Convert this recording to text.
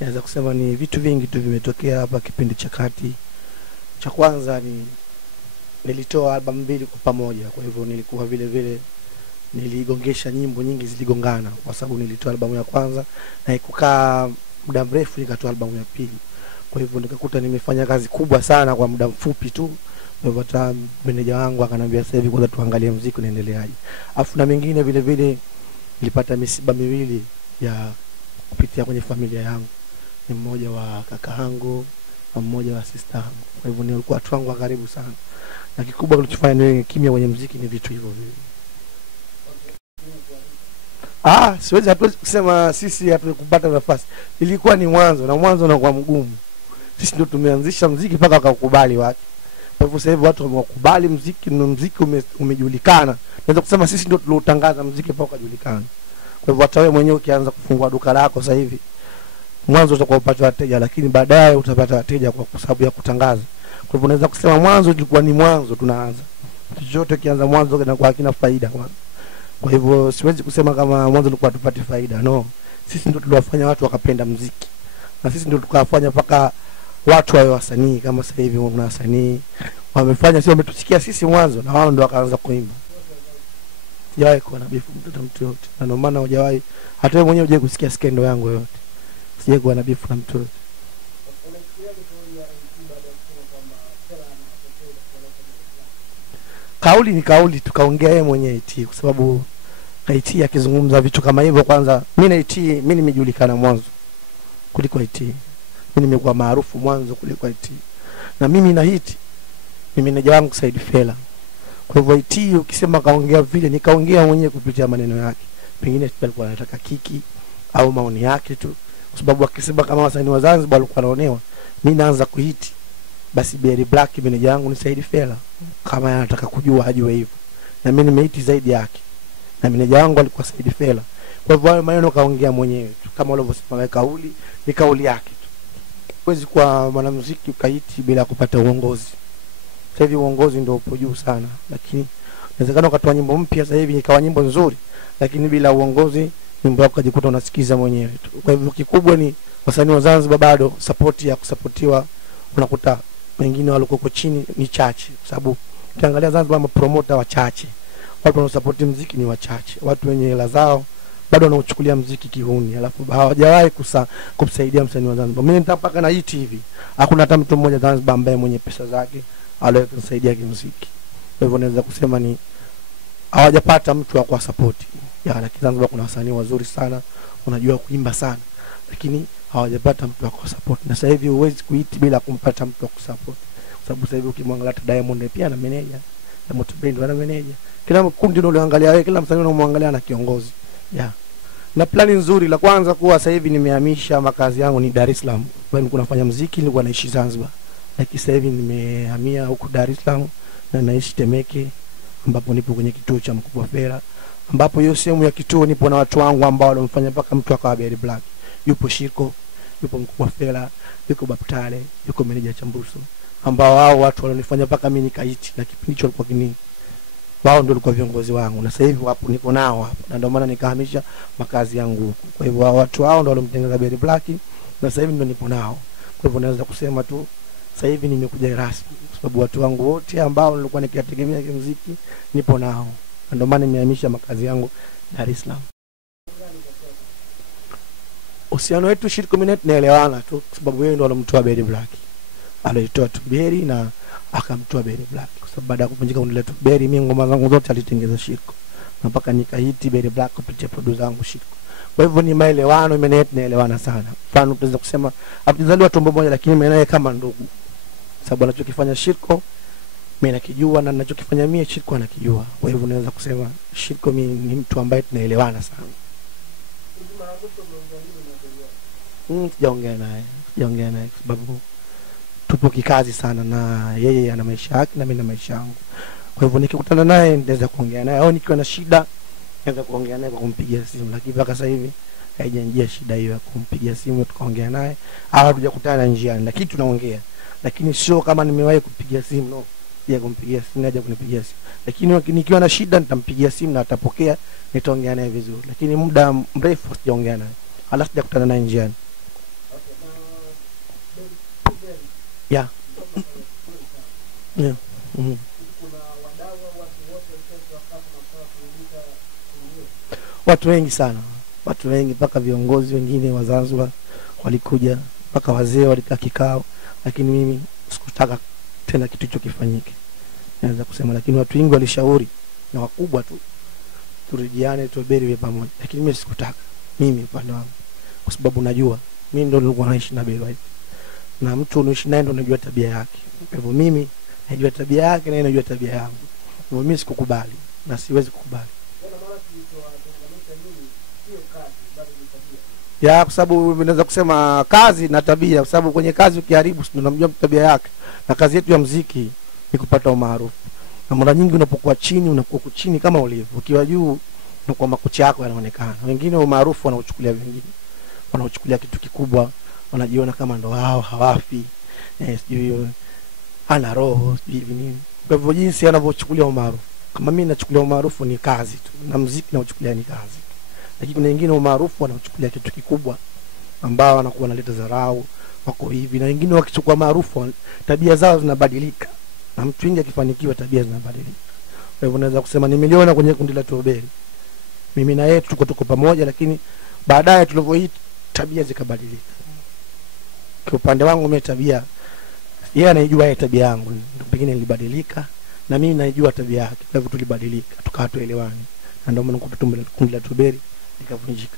Naweza kusema ni vitu vingi tu vimetokea hapa kipindi cha kati. Cha kwanza ni nilitoa album mbili kwa pamoja, kwa hivyo nilikuwa vile vile niligongesha nyimbo nyingi ziligongana, kwa sababu nilitoa albamu ya kwanza na ikukaa muda mrefu nikatoa albamu ya pili. Kwa hivyo nikakuta nimefanya kazi kubwa sana kwa muda mfupi tu. Kwa hivyo hata meneja wangu akanambia sasa hivi kwanza tuangalie muziki unaendeleaje. Afu na mengine vile vile nilipata misiba miwili ya kupitia kwenye familia yangu. Ni mmoja wa kaka yangu na mmoja wa sister yangu. Kwa hivyo nilikuwa watu wangu wa karibu sana. Na kikubwa kilichofanya niwe kimya kwenye muziki ni vitu hivyo vile. Hatuwezi kusema sisi hatukupata nafasi. Ilikuwa ni mwanzo, na mwanzo na kwa mgumu. Sisi ndio tumeanzisha muziki mpaka wakakubali watu. Kwa hivyo sasa hivi watu wamekubali muziki, na muziki umejulikana. Naweza kusema sisi ndio tuliotangaza muziki mpaka ukajulikana. Kwa hivyo hata wewe mwenyewe ukianza kufungua duka lako sasa hivi, mwanzo utakuwa upata wateja, lakini baadaye utapata wateja kwa sababu ya kutangaza. Kwa hivyo naweza kusema mwanzo tulikuwa ni mwanzo tunaanza. Chochote kianza mwanzo kinakuwa hakina faida kwanza. Kwa hivyo siwezi kusema kama mwanzo tulikuwa tupate faida, no. Sisi ndio tuliwafanya watu wakapenda muziki. Na sisi ndio tukawafanya mpaka watu wawe wasanii. Kama sasa hivi kuna wasanii wamefanya, sio wametusikia sisi mwanzo na wao ndio wakaanza kuimba. Sijawahi kuwa na bifu mtu yote. Na ndio maana hujawahi, hata wewe mwenyewe hujawahi kusikia skendo yangu yote. Sijawahi kuwa na bifu na mtu yote. Kauli ni kauli, tukaongea yeye mwenyewe IT, kwa sababu IT akizungumza vitu kama hivyo, kwanza mimi nimejulikana mwanzo kuliko IT. Mimi nimekuwa maarufu mwanzo kuliko IT. Na mimi na hit mimi meneja wangu Said Fela. Kwa hivyo IT ukisema kaongea vile, nikaongea mwenyewe kupitia maneno yake. Pengine alikuwa anataka kiki au maoni yake tu, kwa sababu akisema kama wasanii wa Zanzibar walikuwa wanaonewa, mimi naanza kuhiti, basi Berry Black meneja wangu ni Said Fela. Kama anataka kujua ajue hivyo. Na mimi nimehiti zaidi yake. Na meneja wangu alikuwa Said Fela. Kwa hivyo hayo maneno kaongea mwenyewe tu, kama walivyosema kauli ni kauli yake tu. Huwezi kuwa mwanamuziki ukahiti bila kupata uongozi. Sasa hivi uongozi ndio upo juu sana, lakini inawezekana ukatoa nyimbo mpya sasa hivi ikawa nyimbo nzuri, lakini bila uongozi nyimbo yako ukajikuta unasikiza mwenyewe tu. Kwa hivyo kikubwa ni wasanii wa Zanzibar bado support ya kusapotiwa, unakuta wengine walikuwa chini ni chache, sababu ukiangalia Zanzibar mapromota wachache, watu wanaosupport muziki ni wachache, watu wenye hela zao bado wanaochukulia muziki kihuni, alafu hawajawahi kumsaidia msanii wa Zanzibar. Mimi nitapaka na hii TV, hakuna hata mtu mmoja Zanzibar ambaye mwenye pesa zake aliye kusaidia kimuziki. Kwa hivyo naweza kusema ni hawajapata mtu wa kwa support. Lakini Zanzibar kuna wasanii wazuri sana, wanajua kuimba sana, lakini hawajapata mtu wa kwa support. Na sasa hivi huwezi kuiti bila kumpata mtu wa kusupport. Kwa sababu sasa hivi ukimwangalia Diamond pia na meneja, na Motobendo ana meneja. Kila kundi ndio unaangalia wewe, kila msanii unamwangalia na kiongozi. Na plani nzuri la kwanza kuwa sasa hivi nimehamisha makazi yangu ni Dar es Salaam. Kwa hiyo nafanya muziki, nilikuwa naishi Zanzibar. Lakini sasa hivi nimehamia huko Dar es Salaam na naishi Temeke, ambapo nipo kwenye kituo cha Mkubwa Fera, ambapo hiyo sehemu ya kituo nipo na watu wangu ambao walimfanya mpaka mtu akawa Berry Black. Yupo Shiko, yupo Mkubwa Fera, yuko Baptale, yuko meneja Chambuso, ambao hao watu walionifanya mpaka mimi nikaiti, na kipindi hicho walikuwa kini wao ndio walikuwa viongozi wangu, na sasa hivi wapo niko nao hapa, na ndio maana nikahamisha makazi yangu huko. Kwa hivyo watu hao ndio walomtengeneza Berry Black, na sasa hivi ndio nipo nao. Kwa hivyo naweza kusema tu sasa hivi nimekuja rasmi, kwa sababu watu wangu wote ambao nilikuwa nikiwategemea kimuziki nipo nao, na ndio maana nimehamisha makazi yangu Dar es Salaam. Uhusiano wetu Shirko Minet naelewana tu, kwa sababu yeye ndio alomtoa Berry Black. Alitoa tu Berry na akamtoa Berry Black, kwa sababu baada ya kupunjika kundi letu Berry, mimi ngoma zangu zote alitengeza Shirko, na mpaka nikahiti Berry Black kupitia producer wangu Shirko. Kwa hivyo ni maelewano, Minet naelewana sana. Mfano tunaweza kusema hatujazaliwa tumbo moja, lakini mimi naye kama ndugu, sababu anachokifanya Shirko mimi nakijua, na ninachokifanya mimi Shirko anakijua. Kwa hivyo naweza kusema Shirko mimi ni mtu ambaye tunaelewana sana. Sijaongea naye kwa sababu tupo kikazi sana, na yeye ana maisha yake na mimi na maisha yangu. Kwa hivyo nikikutana naye naweza kuongea naye, au nikiwa na shida naweza kuongea naye kwa kumpigia simu, lakini mpaka sasa hivi haijanijia shida hiyo ya kumpigia simu tukaongea naye, au tujakutana njiani lakini tunaongea. Lakini sio kama nimewahi kupigia simu, no. Ya kumpigia simu, haja kunipigia simu. Lakini nikiwa na shida nitampigia simu na atapokea, nitaongea naye vizuri. Lakini muda mrefu sijaongea naye, halafu sijakutana naye njiani. Yeah. Yeah. Watu wengi sana, watu wengi, mpaka viongozi wengine wa Zanzibar walikuja, mpaka wazee walikaa kikao, lakini mimi sikutaka tena kitu hicho kifanyike, naweza kusema. Lakini watu wengi walishauri na wakubwa tu turejeane, tuoberi pamoja, lakini mimi sikutaka, mimi upande wangu, kwa sababu najua mimi ndo nilikuwa naishi na Bell White, na mtu unaishi naye ndo unajua tabia yake. Kwa hivyo mimi najua tabia yake na yeye anajua tabia yangu, kwa hivyo mimi sikukubali na siwezi kukubali. Ya, kwa sababu naweza kusema kazi na tabia, kwa sababu kwenye kazi ukiharibu ndio unamjua tabia yake, na kazi yetu ya muziki ni kupata umaarufu. Na mara nyingi unapokuwa chini unakuwa chini kama ulivyo, ukiwa juu unakuwa makucha yako yanaonekana. Wengine umaarufu wanaochukulia wengine, wanaochukulia kitu kikubwa, wanajiona kama ndo wao hawafi, sijui ana roho hivi nini. Kwa hivyo jinsi anavyochukulia umaarufu, kama mimi nachukulia umaarufu ni kazi tu, na muziki naochukulia ni kazi. Lakini kuna wengine umaarufu wanaochukulia kitu kikubwa, ambao wanakuwa wanaleta dharau, wako hivi. Na wengine wakichukua maarufu tabia zao zinabadilika, na mtu mwingine akifanikiwa tabia zinabadilika. Kwa hivyo naweza kusema nimeliona kwenye kundi la Tobeli, mimi na yeye tuko pamoja, lakini baadaye tulivyohit tabia zikabadilika. Kwa upande wangu mimi tabia, yeye anajua yeye tabia yangu, ndio pengine nilibadilika, na mimi najua tabia yake. Kwa hivyo tulibadilika, tukawa tuelewani, na ndio maana kundi la Tobeli likavunjika.